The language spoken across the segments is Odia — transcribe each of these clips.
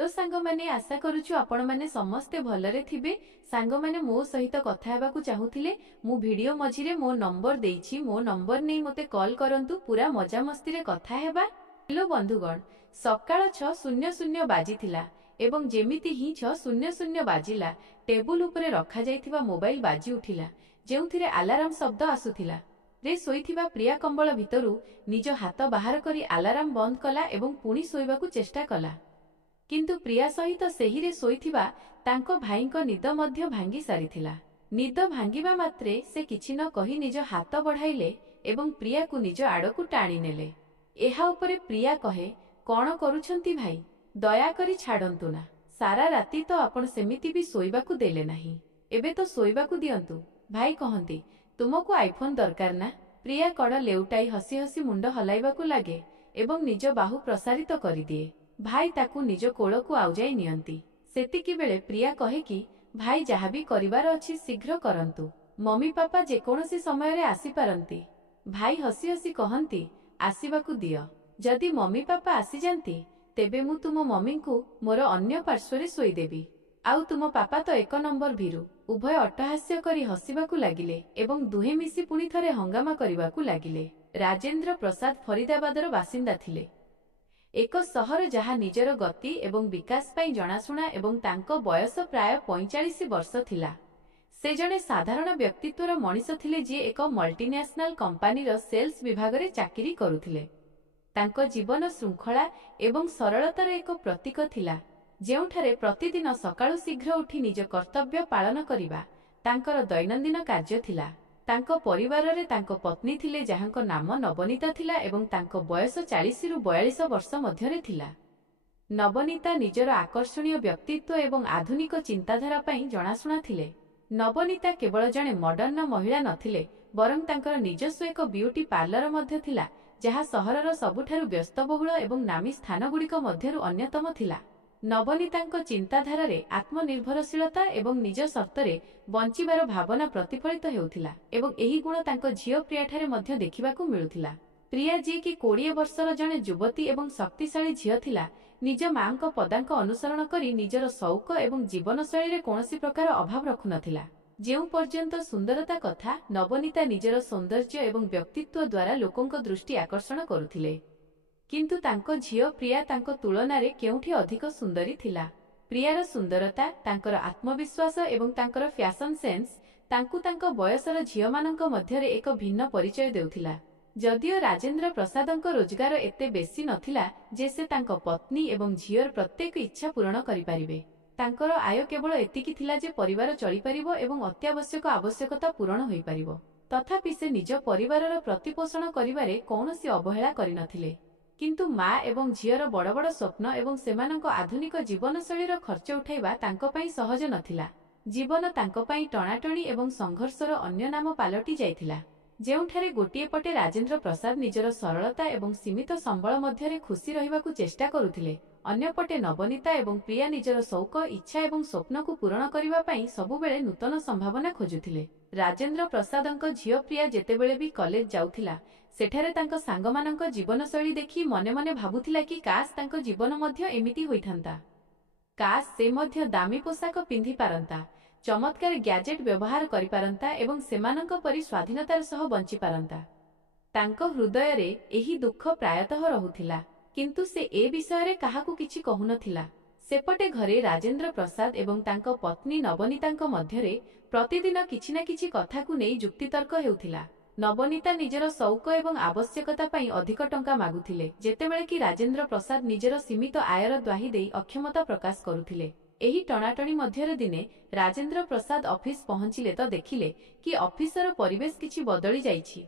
हेलो सांग माने आशा करूछु आपण माने समस्ते भलरे थिबे। सांग माने मो सहित कथा हेबाकू चाहूथिले मु वीडियो मझिरे मो नंबर देइछि, मो नंबर नै मते कॉल करंतु, पूरा मजा मस्ती रे कथा हेबा। हेलो बंधुगण, सकाळ 6:00 बाजिथिला एवं जेमिति ही 6:00 बाजिला टेबुल उपरे रखा जाइथिबा मोबाइल बाजी उठिला, जेउथिरे अलार्म शब्द आसुथिला। रे सोइथिबा प्रिया कंबल भितरु निज हाथ बाहर करी अलार्म बंद कला एवं पुणी सोइबाकू चेष्टा कला। किंतु प्रिया सहित सेहिरे सोइथिबा तांको भाईंको निद मध्य भांगी सारिथिला। निद भांगिबा मात्रे से किछि न कहि निज हाथ बढ़ाइले एवं प्रिया को निज आड़कू टाणी नेले। एहा उपरे प्रिया कहे, कौन करुछंती भाई, दया करी छाड़ंतु ना। सारा राती तो आपण सेमिति भी सोइबाकू देले नाही, एबे तो सोइबाकू दियंतु। भाई कहंती, तुमको आईफोन दरकार ना। प्रिया कड़ लेउटाई हसी हसी मुंड हलाइबाकू लागे एवं निज बाहु प्रसारित करि दिए। भाई ताकू निज कोलकू आउजाई नियंती। सेतिकी बेले प्रिया कहे कि भाई जहा भी करिवार अछि शीघ्र करंतु, मम्मी पापा जेकोनोसी समय रे आसी पारंती। भाई हसी हसी कहंती, आसीबाकू दियो, जदि मम्मी पापा आसी जानती तेबे मु तुम मम्मी को मोर अन्य पार्श्वरे सोई देबी, आउ तुम पापा तो एक नंबर भीरु। उभय अट्टहास्य करी हसीबाकू लागिले एवं दुहे मिसी पुणी थरे हंगामा करिबाकू लागिले। राजेंद्र प्रसाद फरीदाबादर बासिंदा थिले, एक सहर जहा निजर गति एवं विकास पाई जनाशुना एवं तांको बयस प्राय 45 वर्ष थिला। से जने साधारण व्यक्तित्वर मनीष थिले जे एक मल्टीनेशनल कंपनीर सेल्स विभाग रे चाकरी करुथिले। तांको जीवन श्रृंखला एवं सरलतार एक प्रतीक थिला, जेउठारे प्रतिदिन सकाळु शीघ्र उठी निज कर्तव्य पालन करिबा तांकर दैनंदिन कार्य थिला। तांको परिवार रे तांको पत्नी थिले जहांको नाम नवनीता थिला एवं तांको बयस 40 रु 42 वर्ष मध्यरे थिला। नवनीता निजर आकर्षणीय व्यक्तित्व एवं आधुनिक चिंताधारा पाई जनाशुना थिले। नवनीता केवल जणे मॉडर्न महिला नथिले, बरं तांकर निजस्व एक ब्यूटी पार्लर मध्य थिला, जहा सहरर सबुठारु व्यस्तबहुल एवं नामी स्थान गुड़िक मध्यरु अन्यतम थिला। नवनीतांको चिंताधारा रे आत्मनिर्भरशीलता एवं निज सत्तरे बंचिबार भावना प्रतिफलित हेउथिला एवं एही गुण तांको झियो प्रिया ठारे मध्य देखिबाकू मिलुथिला। प्रिया जी कि 20 वर्षर जणे युवती एवं शक्तिशाली झियो थिला, निज मांको पदांको अनुसरण करी निजर शौक एवं जीवनशैली रे कोनोसी प्रकार अभाव रखु नथिला। जेउ पर्यंत सुंदरता कथा नवनीता निजर सौंदर्य एवं व्यक्तित्व द्वारा लोकंको दृष्टि आकर्षण करुथिले, किंतु तांको झियो प्रिया तांको तुलनारे केउठी अधिक सुंदरी थिला। प्रियार सुंदरता, तांकर आत्मविश्वास एवं तांकर फैशन सेंस तांकु तांको बयसर झियोमानंको मध्यरे एक भिन्न परिचय देउथिला। जदियो राजेंद्र प्रसादंको रोजगार एते बेसी नथिला जे से तांको पत्नी एवं झियोर प्रत्येक इच्छा पूर्ण करि पारिबे, तांकर आय केवल एतिकी थिला जे परिवार चली पारिबो एवं अत्यावश्यक आवश्यकता पूर्ण होई पारिबो। तथापि से निज परिवारर प्रतिपोषण करिबारे कौनसी अवहेला करि नथिले। किंतु माँ एवं झियर बड़ बड़ स्वप्न एवं सेमानंको आधुनिक जीवनशैलीर खर्च उठाइबा तांको पई सहज नथिला। जीवन तांको पई टणाटणी एवं संघर्षर अन्य नाम पालटी जाइथिला, जेउठारे गोटिए पटे राजेंद्र प्रसाद निजर सरलता एवं सीमित संबल मध्यरे खुशी रहिबाकू चेष्टा करुथिले, अन्यपटे नवनीता एवं प्रिया निजर शौक इच्छा एवं स्वप्न को पूरण करिबा पई सबुबेले नूतन संभावना खोजुथिले। राजेंद्र प्रसादंको झियो प्रिया जेतेबेले भी कॉलेज जाउथिला, सेठारे तांको सांगमानंको जीवनशैली देखि मने मने भाबुथिला कि काश तांको जीवन मध्य एमिति होइथांता। काश से मध्य दामी पोशाक पिंधि पारंता, चमत्कार गैजेट व्यवहार करि पारंता एवं सेमानंको परि स्वाधीनतार सह बंची पारंता। तांको हृदय रे एही दुख प्रायतः रहुथिला, किंतु से ए विषय रे काहाकू किछि कहूनथिला। सेपटे घरे राजेंद्र प्रसाद एवं तांको पत्नी नवनीतांको मध्यरे प्रतिदिन किछि ना किछि कथाकू नै जुक्तितर्क हेउथिला। नवनीता निजर शौक एवं आवश्यकता पई अधिक टंका मागुथिले, जेतेबेले कि राजेंद्र प्रसाद निजर सीमित आयर द्वाही देई अक्षमता प्रकाश करुथिले। एही टणाटणी मध्यरे दिने राजेंद्र प्रसाद ऑफिस पहुंचिले तो देखिले कि ऑफिसर परिवेश किछि बदली जाइछि।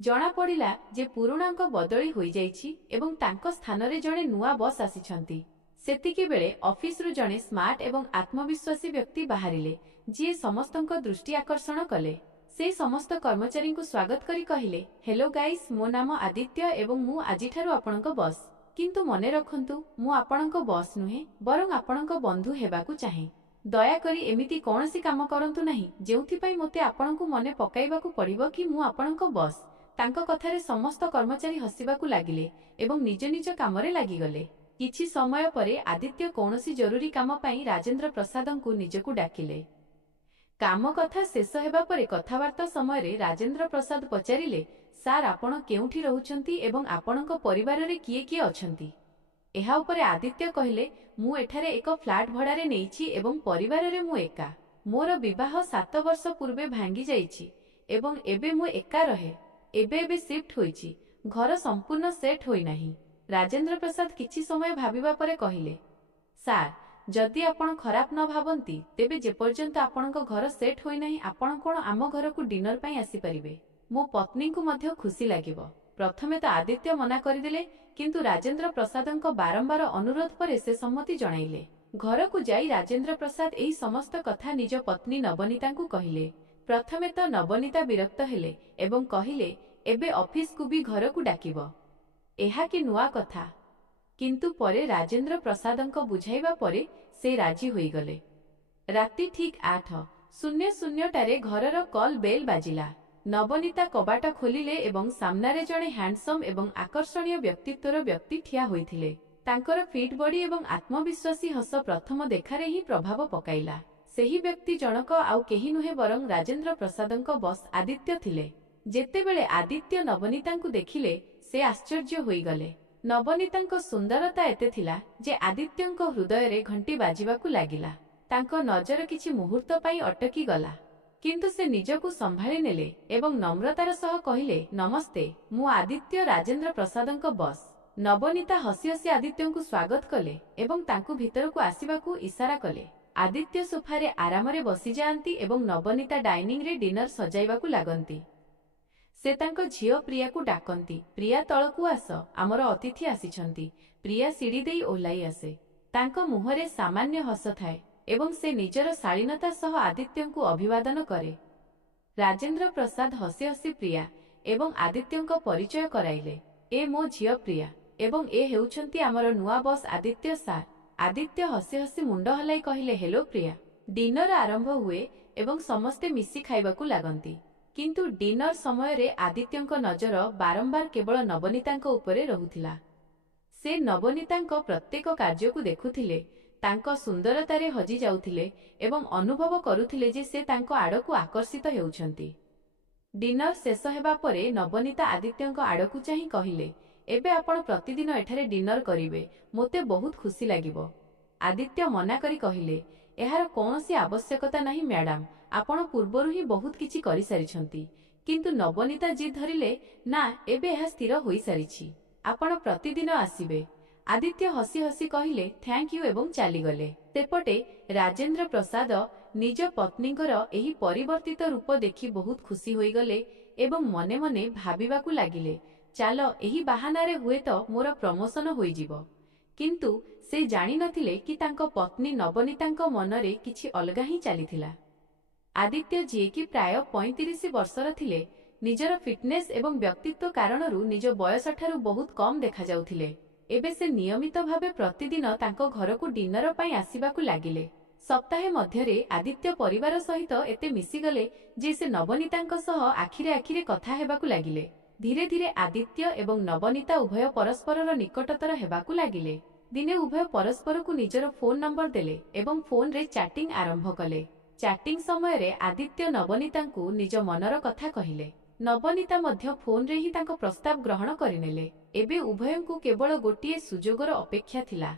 जना पड़िला जे पुराणांक बदली होई जाइछि एवं तांको स्थान रे जणे नुआ बस आसिछंती। सेतिकी बेले ऑफिस रु जणे स्मार्ट एवं आत्मविश्वासी व्यक्ति बाहरिले, जे समस्तंक दृष्टि आकर्षण कले। से समस्त कर्मचारी को स्वागत करी कहिले, हेलो गाइस, मो नाम आदित्य एवं मु आजिठारु आपणको बस। किंतु मने रखंतु, मु आपणको बस नुहे, बरं आपणको बंधु हेबाकू चाहे। दया करी एमिति कोनोसी काम करंतु नाही जेउथि पई मोते आपणको मने पकाइबाकू पड़िबो कि मु आपणको बस। तांको कथारे समस्त कर्मचारी हसिबाकू लागिले एवं निज निज कामरे लागिगले। କିଛି ସମୟ ପରେ ଆଦିତ୍ୟ କୌଣସି ଜରୁରୀ କାମ ପାଇଁ ରାଜେନ୍ଦ୍ର ପ୍ରସାଦଙ୍କୁ ନିଜକୁ ଡାକିଲେ। କାମ କଥା ଶେଷ ହେବା ପରେ କଥାବାର୍ତ୍ତା ସମୟରେ ରାଜେନ୍ଦ୍ର ପ୍ରସାଦ ପଚାରିଲେ, ସାର୍ ଆପଣ କେଉଁଠି ରହୁଛନ୍ତି ଏବଂ ଆପଣଙ୍କ ପରିବାରରେ କିଏ କିଏ ଅଛନ୍ତି? ଏହା ଉପରେ ଆଦିତ୍ୟ କହିଲେ, ମୁଁ ଏଠାରେ ଏକ ଫ୍ଲାଟ୍ ଭଡ଼ାରେ ନେଇଛି ଏବଂ ପରିବାରରେ ମୁଁ ଏକା। ମୋର ବିବାହ 7 ବର୍ଷ ପୂର୍ବେ ଭାଙ୍ଗି ଯାଇଛି ଏବଂ ଏବେ ମୁଁ ଏକା ରହେ। ଏବେ ସିଫ୍ଟ ହୋଇଛି। ଘର ସମ୍ପୂର୍ଣ୍ଣ ସେଟ୍ ହୋଇନାହିଁ। ରାଜେନ୍ଦ୍ର ପ୍ରସାଦ କିଛି ସମୟ ଭାବିବା ପରେ କହିଲେ, ସାର୍ ଯଦି ଆପଣ ଖରାପ ନ ଭାବନ୍ତି ତେବେ ଯେପର୍ଯ୍ୟନ୍ତ ଆପଣଙ୍କ ଘର ସେଟ୍ ହୋଇନାହିଁ ଆପଣ କ'ଣ ଆମ ଘରକୁ ଡିନର ପାଇଁ ଆସିପାରିବେ? ମୋ ପତ୍ନୀଙ୍କୁ ମଧ୍ୟ ଖୁସି ଲାଗିବ। ପ୍ରଥମେ ତ ଆଦିତ୍ୟ ମନା କରିଦେଲେ, କିନ୍ତୁ ରାଜେନ୍ଦ୍ର ପ୍ରସାଦଙ୍କ ବାରମ୍ବାର ଅନୁରୋଧ ପରେ ସେ ସମ୍ମତି ଜଣାଇଲେ। ଘରକୁ ଯାଇ ରାଜେନ୍ଦ୍ର ପ୍ରସାଦ ଏହି ସମସ୍ତ କଥା ନିଜ ପତ୍ନୀ ନବନୀତାଙ୍କୁ କହିଲେ। ପ୍ରଥମେ ତ ନବନୀତା ବିରକ୍ତ ହେଲେ ଏବଂ କହିଲେ, ଏବେ ଅଫିସକୁ ବି ଘରକୁ ଡାକିବ? ଏହା କି ନୂଆ କଥା? କିନ୍ତୁ ପରେ ରାଜେନ୍ଦ୍ର ପ୍ରସାଦଙ୍କ ବୁଝାଇବା ପରେ ସେ ରାଜି ହୋଇଗଲେ। ରାତି ଠିକ୍ 8:00ଟାରେ ଘରର କଲ୍ ବେଲ୍ ବାଜିଲା। ନବନୀତା କବାଟ ଖୋଲିଲେ ଏବଂ ସାମ୍ନାରେ ଜଣେ ହ୍ୟାଣ୍ଡସମ୍ ଏବଂ ଆକର୍ଷଣୀୟ ବ୍ୟକ୍ତିତ୍ୱର ବ୍ୟକ୍ତି ଠିଆ ହୋଇଥିଲେ। ତାଙ୍କର ଫିଟ୍ ବଡି ଏବଂ ଆତ୍ମବିଶ୍ୱାସୀ ହସ ପ୍ରଥମ ଦେଖାରେ ହିଁ ପ୍ରଭାବ ପକାଇଲା। ସେହି ବ୍ୟକ୍ତି ଜଣକ ଆଉ କେହି ନୁହେଁ ବରଂ ରାଜେନ୍ଦ୍ର ପ୍ରସାଦଙ୍କ ବସ୍ ଆଦିତ୍ୟ ଥିଲେ। ଯେତେବେଳେ ଆଦିତ୍ୟ ନବନୀତାଙ୍କୁ ଦେଖିଲେ ସେ ଆଶ୍ଚର୍ଯ୍ୟ ହୋଇଗଲେ। ନବନୀତାଙ୍କ ସୁନ୍ଦରତା ଏତେ ଥିଲା ଯେ ଆଦିତ୍ୟଙ୍କ ହୃଦୟରେ ଘଣ୍ଟି ବାଜିବାକୁ ଲାଗିଲା। ତାଙ୍କ ନଜର କିଛି ମୁହୂର୍ତ୍ତ ପାଇଁ ଅଟକିଗଲା, କିନ୍ତୁ ସେ ନିଜକୁ ସମ୍ଭାଳି ନେଲେ ଏବଂ ନମ୍ରତାର ସହ କହିଲେ, ନମସ୍ତେ, ମୁଁ ଆଦିତ୍ୟ, ରାଜେନ୍ଦ୍ର ପ୍ରସାଦଙ୍କ ବସ୍। ନବନୀତା ହସି ହସି ଆଦିତ୍ୟଙ୍କୁ ସ୍ୱାଗତ କଲେ ଏବଂ ତାଙ୍କୁ ଭିତରକୁ ଆସିବାକୁ ଇଶାରା କଲେ। ଆଦିତ୍ୟ ସୋଫାରେ ଆରାମରେ ବସିଯାଆନ୍ତି ଏବଂ ନବନୀତା ଡାଇନିଂରେ ଡିନର ସଜାଇବାକୁ ଲାଗନ୍ତି। ସେ ତାଙ୍କ ଝିଅ ପ୍ରିୟାକୁ ଡାକନ୍ତି, ପ୍ରିୟା ତଳକୁ ଆସ, ଆମର ଅତିଥି ଆସିଛନ୍ତି। ପ୍ରିୟା ସିଡ଼ି ଦେଇ ଓହ୍ଲାଇ ଆସେ। ତାଙ୍କ ମୁହଁରେ ସାମାନ୍ୟ ହସ ଥାଏ ଏବଂ ସେ ନିଜର ଶାଳୀନତା ସହ ଆଦିତ୍ୟଙ୍କୁ ଅଭିବାଦନ କରେ। ରାଜେନ୍ଦ୍ର ପ୍ରସାଦ ହସି ହସି ପ୍ରିୟା ଏବଂ ଆଦିତ୍ୟଙ୍କ ପରିଚୟ କରାଇଲେ। ଏ ମୋ ଝିଅ ପ୍ରିୟା ଏବଂ ଏ ହେଉଛନ୍ତି ଆମର ନୂଆ ବସ୍ ଆଦିତ୍ୟ ସାର୍। ଆଦିତ୍ୟ ହସି ହସି ମୁଣ୍ଡ ହଲାଇ କହିଲେ, ହେଲୋ ପ୍ରିୟା। ଡିନର ଆରମ୍ଭ ହୁଏ ଏବଂ ସମସ୍ତେ ମିଶି ଖାଇବାକୁ ଲାଗନ୍ତି। କିନ୍ତୁ ଡିନର ସମୟରେ ଆଦିତ୍ୟଙ୍କ ନଜର ବାରମ୍ବାର କେବଳ ନବନୀତାଙ୍କ ଉପରେ ରହୁଥିଲା। ସେ ନବନୀତାଙ୍କ ପ୍ରତ୍ୟେକ କାର୍ଯ୍ୟକୁ ଦେଖୁଥିଲେ, ତାଙ୍କ ସୁନ୍ଦରତାରେ ହଜି ଯାଉଥିଲେ ଏବଂ ଅନୁଭବ କରୁଥିଲେ ଯେ ସେ ତାଙ୍କ ଆଡ଼କୁ ଆକର୍ଷିତ ହେଉଛନ୍ତି। ଡିନର ଶେଷ ହେବା ପରେ ନବନୀତା ଆଦିତ୍ୟଙ୍କ ଆଡ଼କୁ ଚାହିଁ କହିଲେ, ଏବେ ଆପଣ ପ୍ରତିଦିନ ଏଠାରେ ଡିନର କରିବେ, ମୋତେ ବହୁତ ଖୁସି ଲାଗିବ। ଆଦିତ୍ୟ ମନା କରି କହିଲେ, ଏହାର କୌଣସି ଆବଶ୍ୟକତା ନାହିଁ ମ୍ୟାଡାମ, ଆପଣ ପୂର୍ବରୁ ହିଁ ବହୁତ କିଛି କରିସାରିଛନ୍ତି। କିନ୍ତୁ ନବନୀତା ଜିଦ୍ ଧରିଲେ, ନା, ଏବେ ଏହା ସ୍ଥିର ହୋଇସାରିଛି, ଆପଣ ପ୍ରତିଦିନ ଆସିବେ। ଆଦିତ୍ୟ ହସି ହସି କହିଲେ, ଥ୍ୟାଙ୍କ ୟୁ ଏବଂ ଚାଲିଗଲେ। ସେପଟେ ରାଜେନ୍ଦ୍ର ପ୍ରସାଦ ନିଜ ପତ୍ନୀଙ୍କର ଏହି ପରିବର୍ତ୍ତିତ ରୂପ ଦେଖି ବହୁତ ଖୁସି ହୋଇଗଲେ ଏବଂ ମନେ ମନେ ଭାବିବାକୁ ଲାଗିଲେ, ଚାଲ ଏହି ବାହାନାରେ ହୁଏତ ମୋର ପ୍ରମୋଶନ ହୋଇଯିବ। କିନ୍ତୁ ସେ ଜାଣିନଥିଲେ କି ତାଙ୍କ ପତ୍ନୀ ନବନୀତାଙ୍କ ମନରେ କିଛି ଅଲଗା ହିଁ ଚାଲିଥିଲା। ଆଦିତ୍ୟ, ଯିଏକି ପ୍ରାୟ 35 ବର୍ଷର ଥିଲେ, ନିଜର ଫିଟନେସ୍ ଏବଂ ବ୍ୟକ୍ତିତ୍ୱ କାରଣରୁ ନିଜ ବୟସଠାରୁ ବହୁତ କମ୍ ଦେଖାଯାଉଥିଲେ। ଏବେ ସେ ନିୟମିତ ଭାବେ ପ୍ରତିଦିନ ତାଙ୍କ ଘରକୁ ଡିନର ପାଇଁ ଆସିବାକୁ ଲାଗିଲେ। ସପ୍ତାହେ ମଧ୍ୟରେ ଆଦିତ୍ୟ ପରିବାର ସହିତ ଏତେ ମିଶିଗଲେ ଯେ ସେ ନବନୀତାଙ୍କ ସହ ଆଖିରେ ଆଖିରେ କଥା ହେବାକୁ ଲାଗିଲେ। ଧୀରେ ଧୀରେ ଆଦିତ୍ୟ ଏବଂ ନବନୀତା ଉଭୟ ପରସ୍ପରର ନିକଟତର ହେବାକୁ ଲାଗିଲେ। ଦିନେ ଉଭୟ ପରସ୍ପରକୁ ନିଜର ଫୋନ୍ ନମ୍ବର ଦେଲେ ଏବଂ ଫୋନ୍ରେ ଚାଟିଂ ଆରମ୍ଭ କଲେ। ଚାଟିଂ ସମୟରେ ଆଦିତ୍ୟ ନବନୀତାଙ୍କୁ ନିଜ ମନର କଥା କହିଲେ। ନବନୀତା ମଧ୍ୟ ଫୋନ୍ରେ ହିଁ ତାଙ୍କ ପ୍ରସ୍ତାବ ଗ୍ରହଣ କରିନେଲେ। ଏବେ ଉଭୟଙ୍କୁ କେବଳ ଗୋଟିଏ ସୁଯୋଗର ଅପେକ୍ଷା ଥିଲା।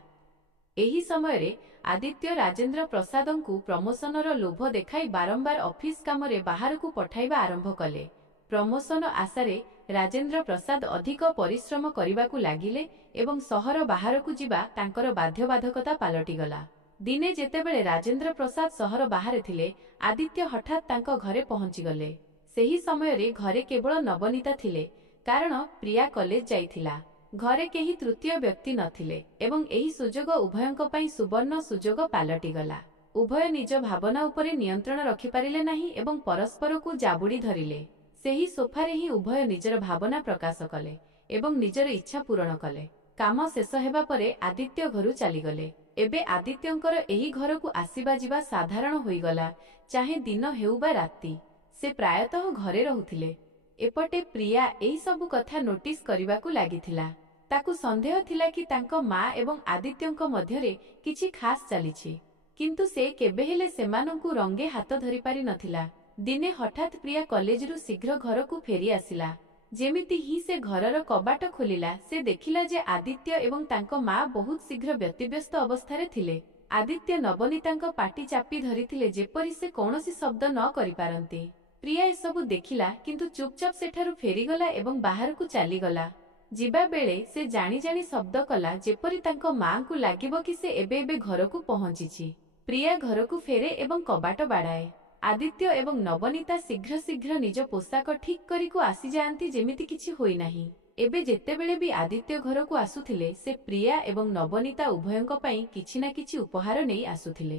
ଏହି ସମୟରେ ଆଦିତ୍ୟ ରାଜେନ୍ଦ୍ର ପ୍ରସାଦଙ୍କୁ ପ୍ରମୋଶନର ଲୋଭ ଦେଖାଇ ବାରମ୍ବାର ଅଫିସ କାମରେ ବାହାରକୁ ପଠାଇବା ଆରମ୍ଭ କଲେ। ପ୍ରମୋଶନ ଆଶାରେ ରାଜେନ୍ଦ୍ର ପ୍ରସାଦ ଅଧିକ ପରିଶ୍ରମ କରିବାକୁ ଲାଗିଲେ ଏବଂ ସହର ବାହାରକୁ ଯିବା ତାଙ୍କର ବାଧ୍ୟବାଧକତା ପାଲଟିଗଲା। ଦିନେ ଯେତେବେଳେ ରାଜେନ୍ଦ୍ର ପ୍ରସାଦ ସହର ବାହାରେ ଥିଲେ, ଆଦିତ୍ୟ ହଠାତ୍ ତାଙ୍କ ଘରେ ପହଞ୍ଚିଗଲେ। ସେହି ସମୟରେ ଘରେ କେବଳ ନବନୀତା ଥିଲେ, କାରଣ ପ୍ରିୟା କଲେଜ ଯାଇଥିଲା। ଘରେ କେହି ତୃତୀୟ ବ୍ୟକ୍ତି ନଥିଲେ ଏବଂ ଏହି ସୁଯୋଗ ଉଭୟଙ୍କ ପାଇଁ ସୁବର୍ଣ୍ଣ ସୁଯୋଗ ପାଲଟିଗଲା। ଉଭୟ ନିଜ ଭାବନା ଉପରେ ନିୟନ୍ତ୍ରଣ ରଖିପାରିଲେ ନାହିଁ ଏବଂ ପରସ୍ପରକୁ ଜାବୁଡ଼ି ଧରିଲେ। ସେହି ସୋଫାରେ ହିଁ ଉଭୟ ନିଜର ଭାବନା ପ୍ରକାଶ କଲେ ଏବଂ ନିଜର ଇଚ୍ଛା ପୂରଣ କଲେ। କାମ ଶେଷ ହେବା ପରେ ଆଦିତ୍ୟ ଘରୁ ଚାଲିଗଲେ। ଏବେ ଆଦିତ୍ୟଙ୍କର ଏହି ଘରକୁ ଆସିବା ଯିବା ସାଧାରଣ ହୋଇଗଲା, ଚାହେ ଦିନ ହେଉ ବା ରାତି। ସେ ପ୍ରାୟତଃ ଘରେ ରହୁଥିଲେ। ଏପଟେ ପ୍ରିୟା ଏହି ସବୁ କଥା ନୋଟିସ୍ କରିବାକୁ ଲାଗିଥିଲା। ତାକୁ ସନ୍ଦେହ ଥିଲା କି ତାଙ୍କ ମା ଏବଂ ଆଦିତ୍ୟଙ୍କ ମଧ୍ୟରେ କିଛି ଖାସ୍ ଚାଲିଛି, କିନ୍ତୁ ସେ କେବେହେଲେ ସେମାନଙ୍କୁ ରଙ୍ଗେ ହାତ ଧରିପାରି ନଥିଲା। ଦିନେ ହଠାତ୍ ପ୍ରିୟା କଲେଜରୁ ଶୀଘ୍ର ଘରକୁ ଫେରି ଆସିଲା। ଯେମିତି ହିଁ ସେ ଘରର କବାଟ ଖୋଲିଲା, ସେ ଦେଖିଲା ଯେ ଆଦିତ୍ୟ ଏବଂ ତାଙ୍କ ମା ବହୁତ ଶୀଘ୍ର ବ୍ୟତିବ୍ୟସ୍ତ ଅବସ୍ଥାରେ ଥିଲେ। ଆଦିତ୍ୟ ନବନୀତାଙ୍କ ପାଟି ଚାପି ଧରିଥିଲେ ଯେପରି ସେ କୌଣସି ଶବ୍ଦ ନ କରିପାରନ୍ତି। ପ୍ରିୟା ଏସବୁ ଦେଖିଲା, କିନ୍ତୁ ଚୁପଚାପ ସେଠାରୁ ଫେରିଗଲା ଏବଂ ବାହାରକୁ ଚାଲିଗଲା। ଯିବା ବେଳେ ସେ ଜାଣି ଜାଣି ଶବ୍ଦ କଲା, ଯେପରି ତାଙ୍କ ମାଙ୍କୁ ଲାଗିବ କି ସେ ଏବେ ଏବେ ଘରକୁ ପହଞ୍ଚିଛି। ପ୍ରିୟା ଘରକୁ ଫେରେ ଏବଂ କବାଟ ବାଡ଼ାଏ। ଆଦିତ୍ୟ ଏବଂ ନବନୀତା ଶୀଘ୍ର ଶୀଘ୍ର ନିଜ ପୋଷାକ ଠିକ୍ କରିକୁ ଆସିଯାଆନ୍ତି, ଯେମିତି କିଛି ହୋଇନାହିଁ। ଏବେ ଯେତେବେଳେ ବି ଆଦିତ୍ୟ ଘରକୁ ଆସୁଥିଲେ, ସେ ପ୍ରିୟା ଏବଂ ନବନୀତା ଉଭୟଙ୍କ ପାଇଁ କିଛି ନା କିଛି ଉପହାର ନେଇ ଆସୁଥିଲେ।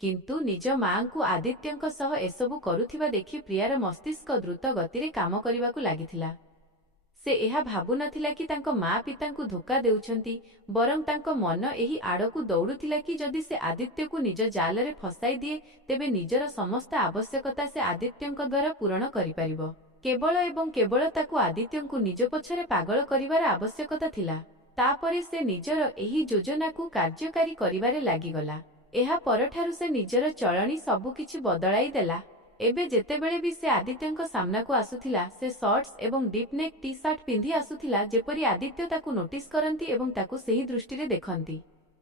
କିନ୍ତୁ ନିଜ ମାଙ୍କୁ ଆଦିତ୍ୟଙ୍କ ସହ ଏସବୁ କରୁଥିବା ଦେଖି ପ୍ରିୟାର ମସ୍ତିଷ୍କ ଦ୍ରୁତ ଗତିରେ କାମ କରିବାକୁ ଲାଗିଥିଲା। ସେ ଏହା ଭାବୁନଥିଲା କି ତାଙ୍କ ମା ପିତାଙ୍କୁ ଧୋକା ଦେଉଛନ୍ତି, ବରଂ ତାଙ୍କ ମନ ଏହି ଆଡ଼କୁ ଦୌଡ଼ୁଥିଲା କି ଯଦି ସେ ଆଦିତ୍ୟକୁ ନିଜ ଜାଲରେ ଫସାଇ ଦିଏ, ତେବେ ନିଜର ସମସ୍ତ ଆବଶ୍ୟକତା ସେ ଆଦିତ୍ୟଙ୍କ ଦ୍ୱାରା ପୂରଣ କରିପାରିବ। କେବଳ ଏବଂ କେବଳ ତାକୁ ଆଦିତ୍ୟଙ୍କୁ ନିଜ ପଛରେ ପାଗଳ କରିବାର ଆବଶ୍ୟକତା ଥିଲା। ତାପରେ ସେ ନିଜର ଏହି ଯୋଜନାକୁ କାର୍ଯ୍ୟକାରୀ କରିବାରେ ଲାଗିଗଲା। ଏହା ପରଠାରୁ ସେ ନିଜର ଚଳଣି ସବୁକିଛି ବଦଳାଇ ଦେଲା। ଏବେ ଯେତେବେଳେ ବି ସେ ଆଦିତ୍ୟଙ୍କ ସାମ୍ନାକୁ ଆସୁଥିଲା, ସେ ସର୍ଟସ୍ ଏବଂ ଡିପ୍ ନେକ୍ ଟି ସାର୍ଟ ପିନ୍ଧି ଆସୁଥିଲା, ଯେପରି ଆଦିତ୍ୟ ତାକୁ ନୋଟିସ୍ କରନ୍ତି ଏବଂ ତାକୁ ସେହି ଦୃଷ୍ଟିରେ ଦେଖନ୍ତି।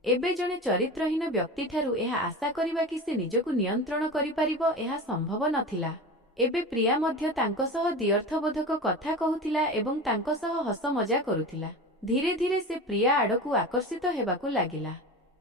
ଏବେ ଜଣେ ଚରିତ୍ରହୀନ ବ୍ୟକ୍ତିଠାରୁ ଏହା ଆଶା କରିବା କି ସେ ନିଜକୁ ନିୟନ୍ତ୍ରଣ କରିପାରିବ, ଏହା ସମ୍ଭବ ନଥିଲା। ଏବେ ପ୍ରିୟା ମଧ୍ୟ ତାଙ୍କ ସହ ଦ୍ବ୍ୟର୍ଥବୋଧକ କଥା କହୁଥିଲା ଏବଂ ତାଙ୍କ ସହ ହସ ମଜା କରୁଥିଲା। ଧୀରେ ଧୀରେ ସେ ପ୍ରିୟା ଆଡ଼କୁ ଆକର୍ଷିତ ହେବାକୁ ଲାଗିଲା।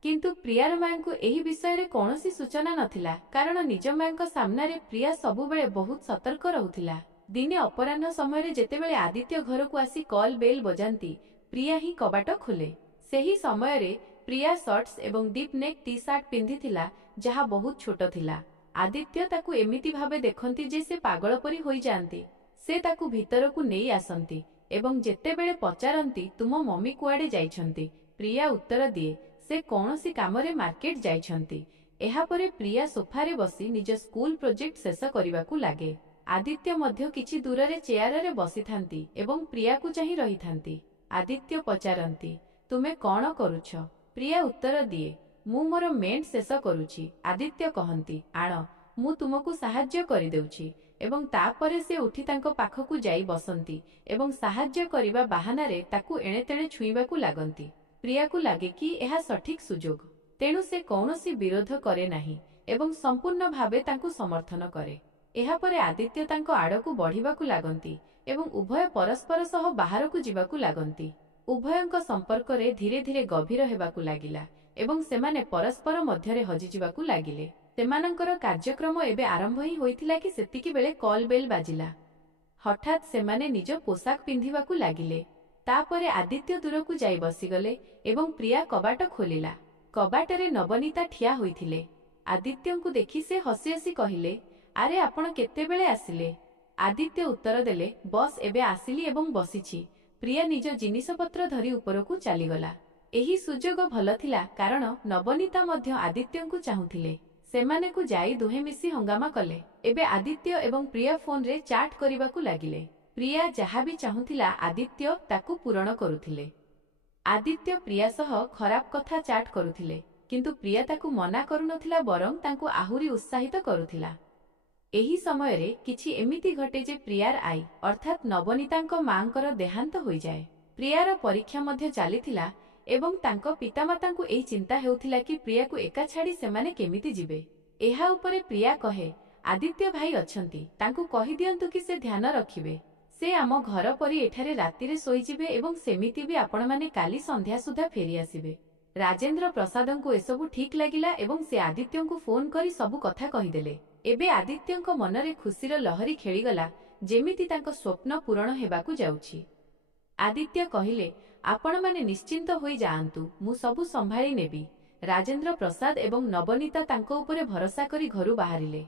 କିନ୍ତୁ ପ୍ରିୟାର ମାଙ୍କୁ ଏହି ବିଷୟରେ କୌଣସି ସୂଚନା ନଥିଲା, କାରଣ ନିଜ ମାଙ୍କ ସାମ୍ନାରେ ପ୍ରିୟା ସବୁବେଳେ ବହୁତ ସତର୍କ ରହୁଥିଲା। ଦିନେ ଅପରାହ୍ନ ସମୟରେ ଯେତେବେଳେ ଆଦିତ୍ୟ ଘରକୁ ଆସି କଲ୍ ବେଲ୍ ବଜାନ୍ତି, ପ୍ରିୟା ହିଁ କବାଟ ଖୋଲେ। ସେହି ସମୟରେ ପ୍ରିୟା ସର୍ଟସ୍ ଏବଂ ଡିପ୍ ନେକ୍ ଟି ସାର୍ଟ ପିନ୍ଧିଥିଲା, ଯାହା ବହୁତ ଛୋଟ ଥିଲା। ଆଦିତ୍ୟ ତାକୁ ଏମିତି ଭାବେ ଦେଖନ୍ତି ଯେ ସେ ପାଗଳ ପରି ହୋଇଯାଆନ୍ତି। ସେ ତାକୁ ଭିତରକୁ ନେଇ ଆସନ୍ତି ଏବଂ ଯେତେବେଳେ ପଚାରନ୍ତି, ତୁମ ମମି କୁଆଡ଼େ ଯାଇଛନ୍ତି, ପ୍ରିୟା ଉତ୍ତର ଦିଏ, ସେ କୌଣସି କାମରେ ମାର୍କେଟ ଯାଇଛନ୍ତି। ଏହାପରେ ପ୍ରିୟା ସୋଫାରେ ବସି ନିଜ ସ୍କୁଲ ପ୍ରୋଜେକ୍ଟ ଶେଷ କରିବାକୁ ଲାଗେ। ଆଦିତ୍ୟ ମଧ୍ୟ କିଛି ଦୂରରେ ଚେୟାରରେ ବସିଥାନ୍ତି ଏବଂ ପ୍ରିୟାକୁ ଚାହିଁ ରହିଥାନ୍ତି। ଆଦିତ୍ୟ ପଚାରନ୍ତି, ତୁମେ କ'ଣ କରୁଛ? ପ୍ରିୟା ଉତ୍ତର ଦିଏ, ମୁଁ ମୋର ମେଣ୍ଟ ଶେଷ କରୁଛି। ଆଦିତ୍ୟ କହନ୍ତି, ଆଣ, ମୁଁ ତୁମକୁ ସାହାଯ୍ୟ କରିଦେଉଛି। ଏବଂ ତାପରେ ସେ ଉଠି ତାଙ୍କ ପାଖକୁ ଯାଇ ବସନ୍ତି ଏବଂ ସାହାଯ୍ୟ କରିବା ବାହାନାରେ ତାକୁ ଏଣେତେଣେ ଛୁଇଁବାକୁ ଲାଗନ୍ତି। ପ୍ରିୟାକୁ ଲାଗେ କି ଏହା ସଠିକ୍ ସୁଯୋଗ, ତେଣୁ ସେ କୌଣସି ବିରୋଧ କରେ ନାହିଁ ଏବଂ ସମ୍ପୂର୍ଣ୍ଣ ଭାବେ ତାଙ୍କୁ ସମର୍ଥନ କରେ। ଏହାପରେ ଆଦିତ୍ୟ ତାଙ୍କ ଆଡ଼କୁ ବଢ଼ିବାକୁ ଲାଗନ୍ତି ଏବଂ ଉଭୟ ପରସ୍ପର ସହ ବାହାରକୁ ଯିବାକୁ ଲାଗନ୍ତି। ଉଭୟଙ୍କ ସମ୍ପର୍କରେ ଧୀରେ ଧୀରେ ଗଭୀର ହେବାକୁ ଲାଗିଲା ଏବଂ ସେମାନେ ପରସ୍ପର ମଧ୍ୟରେ ହଜିଯିବାକୁ ଲାଗିଲେ। ସେମାନଙ୍କର କାର୍ଯ୍ୟକ୍ରମ ଏବେ ଆରମ୍ଭ ହିଁ ହୋଇଥିଲା କି ସେତିକିବେଳେ କଲ୍ ବେଲ୍ ବାଜିଲା। ହଠାତ୍ ସେମାନେ ନିଜ ପୋଷାକ ପିନ୍ଧିବାକୁ ଲାଗିଲେ। ତାପରେ ଆଦିତ୍ୟ ଦୂରକୁ ଯାଇ ବସିଗଲେ ଏବଂ ପ୍ରିୟା କବାଟ ଖୋଲିଲା। କବାଟରେ ନବନୀତା ଠିଆ ହୋଇଥିଲେ। ଆଦିତ୍ୟଙ୍କୁ ଦେଖି ସେ ହସି ହସି କହିଲେ, ଆରେ ଆପଣ କେତେବେଳେ ଆସିଲେ? ଆଦିତ୍ୟ ଉତ୍ତର ଦେଲେ, ବସ୍ ଏବେ ଆସିଲି ଏବଂ ବସିଛି। ପ୍ରିୟା ନିଜ ଜିନିଷପତ୍ର ଧରି ଉପରକୁ ଚାଲିଗଲା। ଏହି ସୁଯୋଗ ଭଲ ଥିଲା, କାରଣ ନବନୀତା ମଧ୍ୟ ଆଦିତ୍ୟଙ୍କୁ ଚାହୁଁଥିଲେ। ସେମାନଙ୍କୁ ଯାଇ ଦୁହେଁ ମିଶି ହଙ୍ଗାମା କଲେ। ଏବେ ଆଦିତ୍ୟ ଏବଂ ପ୍ରିୟା ଫୋନରେ ଚାଟ୍ କରିବାକୁ ଲାଗିଲେ। ପ୍ରିୟା ଯାହା ବି ଚାହୁଁଥିଲା, ଆଦିତ୍ୟ ତାକୁ ପୂରଣ କରୁଥିଲେ। ଆଦିତ୍ୟ ପ୍ରିୟା ସହ ଖରାପ କଥା ଚାଟ୍ କରୁଥିଲେ, କିନ୍ତୁ ପ୍ରିୟା ତାକୁ ମନା କରୁନଥିଲା, ବରଂ ତାଙ୍କୁ ଆହୁରି ଉତ୍ସାହିତ କରୁଥିଲା। ଏହି ସମୟରେ କିଛି ଏମିତି ଘଟେ ଯେ ପ୍ରିୟାର ଆଈ ଅର୍ଥାତ୍ ନବନୀତାଙ୍କ ମାଙ୍କର ଦେହାନ୍ତ ହୋଇଯାଏ। ପ୍ରିୟାର ପରୀକ୍ଷା ମଧ୍ୟ ଚାଲିଥିଲା ଏବଂ ତାଙ୍କ ପିତାମାତାଙ୍କୁ ଏହି ଚିନ୍ତା ହେଉଥିଲା କି ପ୍ରିୟାକୁ ଏକା ଛାଡ଼ି ସେମାନେ କେମିତି ଯିବେ। ଏହା ଉପରେ ପ୍ରିୟା କହେ, ଆଦିତ୍ୟ ଭାଇ ଅଛନ୍ତି, ତାଙ୍କୁ କହିଦିଅନ୍ତୁ କି ସେ ଧ୍ୟାନ ରଖିବେ। ସେ ଆମ ଘର ପରି ଏଠାରେ ରାତିରେ ଶୋଇଯିବେ ଏବଂ ସେମିତି ବି ଆପଣମାନେ କାଲି ସନ୍ଧ୍ୟା ସୁଦ୍ଧା ଫେରିଆସିବେ। ରାଜେନ୍ଦ୍ର ପ୍ରସାଦଙ୍କୁ ଏସବୁ ଠିକ୍ ଲାଗିଲା ଏବଂ ସେ ଆଦିତ୍ୟଙ୍କୁ ଫୋନ୍ କରି ସବୁ କଥା କହିଦେଲେ। ଏବେ ଆଦିତ୍ୟଙ୍କ ମନରେ ଖୁସିର ଲହରୀ ଖେଳିଗଲା, ଯେମିତି ତାଙ୍କ ସ୍ୱପ୍ନ ପୂରଣ ହେବାକୁ ଯାଉଛି। ଆଦିତ୍ୟ କହିଲେ, ଆପଣମାନେ ନିଶ୍ଚିନ୍ତ ହୋଇ ଯାଆନ୍ତୁ, ମୁଁ ସବୁ ସମ୍ଭାଳି ନେବି। ରାଜେନ୍ଦ୍ର ପ୍ରସାଦ ଏବଂ ନବନୀତା ତାଙ୍କ ଉପରେ ଭରସା କରି ଘରୁ ବାହାରିଲେ।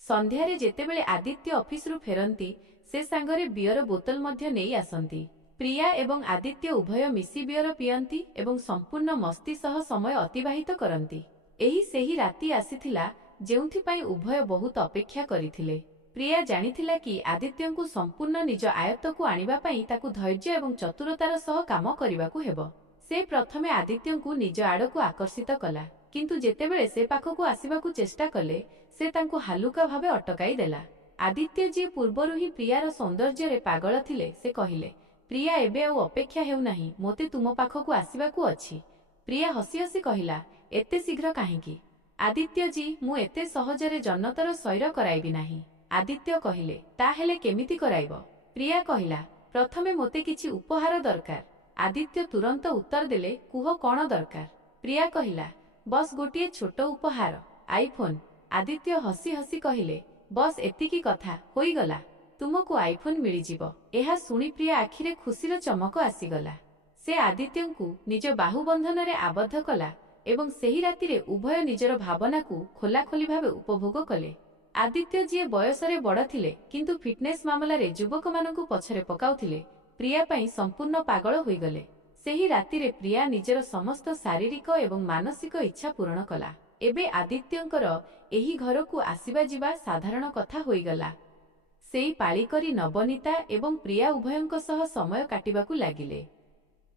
ସନ୍ଧ୍ୟାରେ ଯେତେବେଳେ ଆଦିତ୍ୟ ଅଫିସରୁ ଫେରନ୍ତି, ସେ ସାଙ୍ଗରେ ବିୟର ବୋତଲ ମଧ୍ୟ ନେଇ ଆସନ୍ତି। ପ୍ରିୟା ଏବଂ ଆଦିତ୍ୟ ଉଭୟ ମିଶି ବିୟର ପିଅନ୍ତି ଏବଂ ସମ୍ପୂର୍ଣ୍ଣ ମସ୍ତି ସହ ସମୟ ଅତିବାହିତ କରନ୍ତି। ଏହି ସେହି ରାତି ଆସିଥିଲା ଯେଉଁଥିପାଇଁ ଉଭୟ ବହୁତ ଅପେକ୍ଷା କରିଥିଲେ। ପ୍ରିୟା ଜାଣିଥିଲା କି ଆଦିତ୍ୟଙ୍କୁ ସମ୍ପୂର୍ଣ୍ଣ ନିଜ ଆୟତ୍ତକୁ ଆଣିବା ପାଇଁ ତାକୁ ଧୈର୍ଯ୍ୟ ଏବଂ ଚତୁରତାର ସହ କାମ କରିବାକୁ ହେବ। ସେ ପ୍ରଥମେ ଆଦିତ୍ୟଙ୍କୁ ନିଜ ଆଡ଼କୁ ଆକର୍ଷିତ କଲା, କିନ୍ତୁ ଯେତେବେଳେ ସେ ପାଖକୁ ଆସିବାକୁ ଚେଷ୍ଟା କଲେ, ସେ ତାଙ୍କୁ ହାଲୁକା ଭାବେ ଅଟକାଇ ଦେଲା। ଆଦିତ୍ୟ, ଯିଏ ପୂର୍ବରୁ ହିଁ ପ୍ରିୟାର ସୌନ୍ଦର୍ଯ୍ୟରେ ପାଗଳ ଥିଲେ, ସେ କହିଲେ, ପ୍ରିୟା, ଏବେ ଆଉ ଅପେକ୍ଷା ହେଉନାହିଁ, ମୋତେ ତୁମ ପାଖକୁ ଆସିବାକୁ ଅଛି। ପ୍ରିୟା ହସି ହସି କହିଲା, ଏତେ ଶୀଘ୍ର କାହିଁକି? ଆଦିତ୍ୟଜୀ, ମୁଁ ଏତେ ସହଜରେ ଜନ୍ନତର ସୈର କରାଇବି ନାହିଁ। ଆଦିତ୍ୟ କହିଲେ, ତାହେଲେ କେମିତି କରାଇବ? ପ୍ରିୟା କହିଲା, ପ୍ରଥମେ ମୋତେ କିଛି ଉପହାର ଦରକାର। ଆଦିତ୍ୟ ତୁରନ୍ତ ଉତ୍ତର ଦେଲେ, କୁହ କ'ଣ ଦରକାର? ପ୍ରିୟା କହିଲା, ବସ୍ ଗୋଟିଏ ଛୋଟ ଉପହାର, ଆଇଫୋନ। ଆଦିତ୍ୟ ହସି ହସି କହିଲେ, ବସ୍ ଏତିକି କଥା, ହୋଇଗଲା, ତୁମକୁ ଆଇଫୋନ ମିଳିଯିବ। ଏହା ଶୁଣି ପ୍ରିୟା ଆଖିରେ ଖୁସିର ଚମକ ଆସିଗଲା। ସେ ଆଦିତ୍ୟଙ୍କୁ ନିଜ ବାହୁବନ୍ଧନରେ ଆବଦ୍ଧ କଲା ଏବଂ ସେହି ରାତିରେ ଉଭୟ ନିଜର ଭାବନାକୁ ଖୋଲାଖୋଲି ଭାବେ ଉପଭୋଗ କଲେ। ଆଦିତ୍ୟ, ଯିଏ ବୟସରେ ବଡ଼ ଥିଲେ କିନ୍ତୁ ଫିଟନେସ୍ ମାମଲାରେ ଯୁବକମାନଙ୍କୁ ପଛରେ ପକାଉଥିଲେ, ପ୍ରିୟା ପାଇଁ ସମ୍ପୂର୍ଣ୍ଣ ପାଗଳ ହୋଇଗଲେ। ସେହି ରାତିରେ ପ୍ରିୟା ନିଜର ସମସ୍ତ ଶାରୀରିକ ଏବଂ ମାନସିକ ଇଚ୍ଛା ପୂରଣ କଲା। ଏବେ ଆଦିତ୍ୟଙ୍କର ଏହି ଘରକୁ ଆସିବା ଯିବା ସାଧାରଣ କଥା ହୋଇଗଲା। ସେଇ ପାଳି କରି ନବନୀତା ଏବଂ ପ୍ରିୟା ଉଭୟଙ୍କ ସହ ସମୟ କାଟିବାକୁ ଲାଗିଲେ।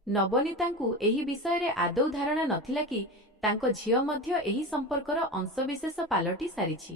ନବନୀତାଙ୍କୁ ଏହି ବିଷୟରେ ଆଦୌ ଧାରଣା ନଥିଲା କି ତାଙ୍କ ଝିଅ ମଧ୍ୟ ଏହି ସମ୍ପର୍କର ଅଂଶବିଶେଷ ପାଲଟି ସାରିଛି।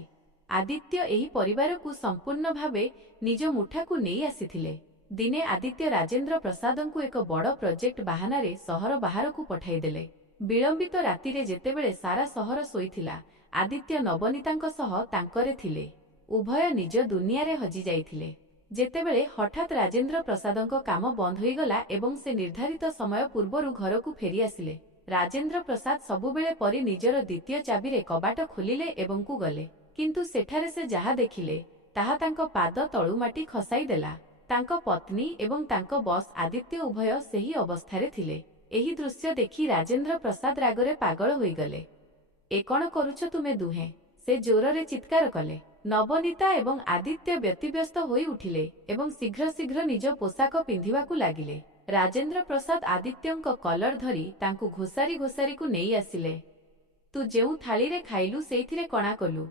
ଆଦିତ୍ୟ ଏହି ପରିବାରକୁ ସମ୍ପୂର୍ଣ୍ଣ ଭାବେ ନିଜ ମୁଠାକୁ ନେଇ ଆସିଥିଲେ। ଦିନେ ଆଦିତ୍ୟ ରାଜେନ୍ଦ୍ର ପ୍ରସାଦଙ୍କୁ ଏକ ବଡ଼ ପ୍ରୋଜେକ୍ଟ ବାହାନାରେ ସହର ବାହାରକୁ ପଠାଇଦେଲେ। ବିଳମ୍ବିତ ରାତିରେ ଯେତେବେଳେ ସାରା ସହର ଶୋଇଥିଲା, ଆଦିତ୍ୟ ନବନୀତାଙ୍କ ସହ ତାଙ୍କରେ ଥିଲେ। ଉଭୟ ନିଜ ଦୁନିଆରେ ହଜିଯାଇଥିଲେ। ଯେତେବେଳେ ହଠାତ୍ ରାଜେନ୍ଦ୍ର ପ୍ରସାଦଙ୍କ କାମ ବନ୍ଦ ହୋଇଗଲା ଏବଂ ସେ ନିର୍ଦ୍ଧାରିତ ସମୟ ପୂର୍ବରୁ ଘରକୁ ଫେରିଆସିଲେ, ରାଜେନ୍ଦ୍ର ପ୍ରସାଦ ସବୁବେଳେ ପରି ନିଜର ଦ୍ୱିତୀୟ ଚାବିରେ କବାଟ ଖୋଲିଲେ ଏବଂ କୁ ଗଲେ। କିନ୍ତୁ ସେଠାରେ ସେ ଯାହା ଦେଖିଲେ, ତାହା ତାଙ୍କ ପାଦ ତଳୁ ମାଟି ଖସାଇ ଦେଲା। ତାଙ୍କ ପତ୍ନୀ ଏବଂ ତାଙ୍କ ବସ୍ ଆଦିତ୍ୟ ଉଭୟ ସେହି ଅବସ୍ଥାରେ ଥିଲେ। ଏହି ଦୃଶ୍ୟ ଦେଖି ରାଜେନ୍ଦ୍ର ପ୍ରସାଦ ରାଗରେ ପାଗଳ ହୋଇଗଲେ। ଏ କ'ଣ କରୁଛ ତୁମେ ଦୁହେଁ? ସେ ଜୋରରେ ଚିତ୍କାର କଲେ। ନବନୀତା ଏବଂ ଆଦିତ୍ୟ ବ୍ୟତିବ୍ୟସ୍ତ ହୋଇ ଉଠିଲେ ଏବଂ ଶୀଘ୍ର ଶୀଘ୍ର ନିଜ ପୋଷାକ ପିନ୍ଧିବାକୁ ଲାଗିଲେ। ରାଜେନ୍ଦ୍ର ପ୍ରସାଦ ଆଦିତ୍ୟଙ୍କ କଲର ଧରି ତାଙ୍କୁ ଘୋଷାରି ଘୋଷାରିକୁ ନେଇ ଆସିଲେ। ତୁ ଯେଉଁ ଥାଳିରେ ଖାଇଲୁ ସେଇଥିରେ କଣା କଲୁ?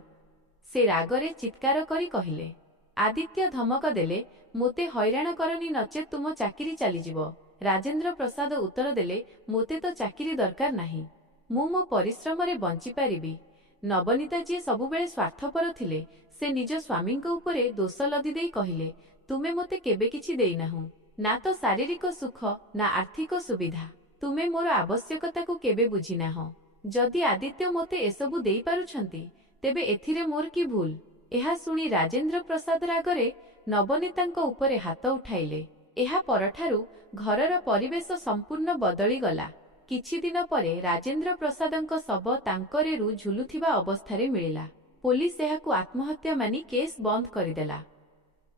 ସେ ରାଗରେ ଚିତ୍କାର କରି କହିଲେ। ଆଦିତ୍ୟ ଧମକ ଦେଲେ, ମୋତେ ହଇରାଣ କରନି, ନଚେତ୍ ତୁମ ଚାକିରି ଚାଲିଯିବ। ରାଜେନ୍ଦ୍ର ପ୍ରସାଦ ଉତ୍ତର ଦେଲେ, ମୋତେ ତ ଚାକିରି ଦରକାର ନାହିଁ, ମୁଁ ମୋ ପରିଶ୍ରମରେ ବଞ୍ଚିପାରିବି। ନବନୀତା, ଯିଏ ସବୁବେଳେ ସ୍ୱାର୍ଥପର ଥିଲେ, ସେ ନିଜ ସ୍ୱାମୀଙ୍କ ଉପରେ ଦୋଷ ଲଦିଦେଇ କହିଲେ, ତୁମେ ମୋତେ କେବେ କିଛି ଦେଇନାହୁଁ, ନା ତ ଶାରୀରିକ ସୁଖ ନା ଆର୍ଥିକ ସୁବିଧା। ତୁମେ ମୋର ଆବଶ୍ୟକତାକୁ କେବେ ବୁଝିନାହଁ। ଯଦି ଆଦିତ୍ୟ ମୋତେ ଏସବୁ ଦେଇପାରୁଛନ୍ତି, ତେବେ ଏଥିରେ ମୋର କି ଭୁଲ? ଏହା ଶୁଣି ରାଜେନ୍ଦ୍ର ପ୍ରସାଦ ରାଗରେ ନବନୀତାଙ୍କ ଉପରେ ହାତ ଉଠାଇଲେ। ଏହା ପରଠାରୁ ଘରର ପରିବେଶ ସମ୍ପୂର୍ଣ୍ଣ ବଦଳିଗଲା। କିଛି ଦିନ ପରେ ରାଜେନ୍ଦ୍ର ପ୍ରସାଦଙ୍କ ଶବ ତାଙ୍କରେରୁ ଝୁଲୁଥିବା ଅବସ୍ଥାରେ ମିଳିଲା। ପୋଲିସ ଏହାକୁ ଆତ୍ମହତ୍ୟା ମାନି କେସ୍ ବନ୍ଦ କରିଦେଲା।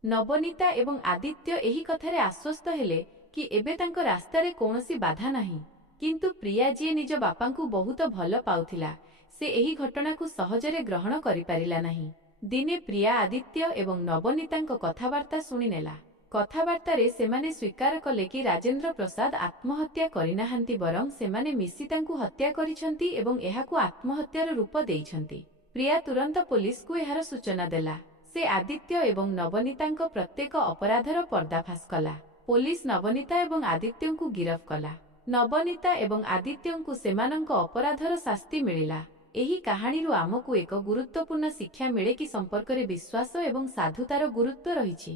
ନବନୀତା ଏବଂ ଆଦିତ୍ୟ ଏହି କଥାରେ ଆଶ୍ୱସ୍ତ ହେଲେ କି ଏବେ ତାଙ୍କ ରାସ୍ତାରେ କୌଣସି ବାଧା ନାହିଁ। କିନ୍ତୁ ପ୍ରିୟା, ଯିଏ ନିଜ ବାପାଙ୍କୁ ବହୁତ ଭଲ ପାଉଥିଲା, ସେ ଏହି ଘଟଣାକୁ ସହଜରେ ଗ୍ରହଣ କରିପାରିଲା ନାହିଁ। ଦିନେ ପ୍ରିୟା ଆଦିତ୍ୟ ଏବଂ ନବନୀତାଙ୍କ କଥାବାର୍ତ୍ତା ଶୁଣିନେଲା। କଥାବାର୍ତ୍ତାରେ ସେମାନେ ସ୍ୱୀକାର କଲେ କି ରାଜେନ୍ଦ୍ର ପ୍ରସାଦ ଆତ୍ମହତ୍ୟା କରିନାହାନ୍ତି, ବରଂ ସେମାନେ ମିଶି ତାଙ୍କୁ ହତ୍ୟା କରିଛନ୍ତି ଏବଂ ଏହାକୁ ଆତ୍ମହତ୍ୟାର ରୂପ ଦେଇଛନ୍ତି। ପ୍ରିୟା ତୁରନ୍ତ ପୋଲିସକୁ ଏହାର ସୂଚନା ଦେଲା। ସେ ଆଦିତ୍ୟ ଏବଂ ନବନୀତାଙ୍କ ପ୍ରତ୍ୟେକ ଅପରାଧର ପର୍ଦ୍ଦାଫାଶ କଲା। ପୋଲିସ ନବନୀତା ଏବଂ ଆଦିତ୍ୟଙ୍କୁ ଗିରଫ କଲା। ନବନୀତା ଏବଂ ଆଦିତ୍ୟଙ୍କୁ ସେମାନଙ୍କ ଅପରାଧର ଶାସ୍ତି ମିଳିଲା। ଏହି କାହାଣୀରୁ ଆମକୁ ଏକ ଗୁରୁତ୍ୱପୂର୍ଣ୍ଣ ଶିକ୍ଷା ମିଳେ କି ସମ୍ପର୍କରେ ବିଶ୍ୱାସ ଏବଂ ସାଧୁତାର ଗୁରୁତ୍ୱ ରହିଛି।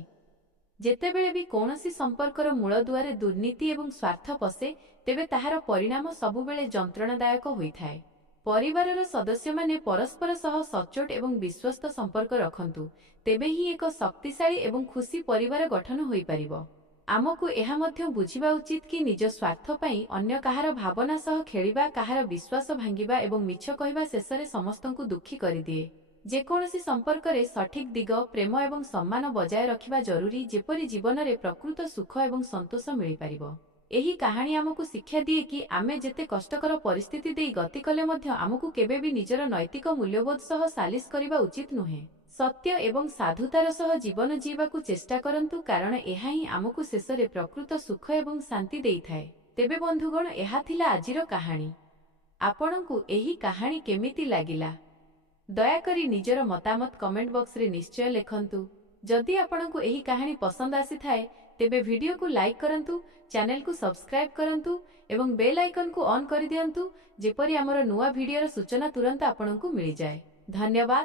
ଯେତେବେଳେ ବି କୌଣସି ସମ୍ପର୍କର ମୂଳଦୁଆରେ ଦୁର୍ନୀତି ଏବଂ ସ୍ୱାର୍ଥ ପଶେ, ତେବେ ତାହାର ପରିଣାମ ସବୁବେଳେ ଯନ୍ତ୍ରଣାଦାୟକ ହୋଇଥାଏ। ପରିବାରର ସଦସ୍ୟମାନେ ପରସ୍ପର ସହ ସଚ୍ଚୋଟ ଏବଂ ବିଶ୍ୱସ୍ତ ସମ୍ପର୍କ ରଖନ୍ତୁ, ତେବେ ହିଁ ଏକ ଶକ୍ତିଶାଳୀ ଏବଂ ଖୁସି ପରିବାର ଗଠନ ହୋଇପାରିବ। ଆମକୁ ଏହା ମଧ୍ୟ ବୁଝିବା ଉଚିତ କି ନିଜ ସ୍ୱାର୍ଥ ପାଇଁ ଅନ୍ୟ କାହାର ଭାବନା ସହ ଖେଳିବା, କାହାର ବିଶ୍ୱାସ ଭାଙ୍ଗିବା ଏବଂ ମିଛ କହିବା ଶେଷରେ ସମସ୍ତଙ୍କୁ ଦୁଃଖୀ କରିଦିଏ। ଯେକୌଣସି ସମ୍ପର୍କରେ ସଠିକ୍ ଦିଗ, ପ୍ରେମ ଏବଂ ସମ୍ମାନ ବଜାୟ ରଖିବା ଜରୁରୀ, ଯେପରି ଜୀବନରେ ପ୍ରକୃତ ସୁଖ ଏବଂ ସନ୍ତୋଷ ମିଳିପାରିବ। ଏହି କାହାଣୀ ଆମକୁ ଶିକ୍ଷା ଦିଏ କି ଆମେ ଯେତେ କଷ୍ଟକର ପରିସ୍ଥିତି ଦେଇ ଗତି କଲେ ମଧ୍ୟ ଆମକୁ କେବେ ବି ନିଜର ନୈତିକ ମୂଲ୍ୟବୋଧ ସହ ସାଲିସ କରିବା ଉଚିତ ନୁହେଁ। ସତ୍ୟ ଏବଂ ସାଧୁତାର ସହ ଜୀବନ ଜୀଇବାକୁ ଚେଷ୍ଟା କରନ୍ତୁ, କାରଣ ଏହା ହିଁ ଆମକୁ ଶେଷରେ ପ୍ରକୃତ ସୁଖ ଏବଂ ଶାନ୍ତି ଦେଇଥାଏ। ତେବେ ବନ୍ଧୁଗଣ, ଏହା ଥିଲା ଆଜିର କାହାଣୀ। ଆପଣଙ୍କୁ ଏହି କାହାଣୀ କେମିତି ଲାଗିଲା? ଦୟାକରି ନିଜର ମତାମତ କମେଣ୍ଟ ବକ୍ସରେ ନିଶ୍ଚୟ ଲେଖନ୍ତୁ। जदि आपंक यही कहानी पसंद आसी थाए तेबे वीडियो को लाइक करंतु, चैनल को सब्सक्राइब करंतु एवं बेल आइकन को ऑन कर दियंतु जेपरि हमर नुआ वीडियोर सूचना तुरंत आपंक मिल जाए। धन्यवाद।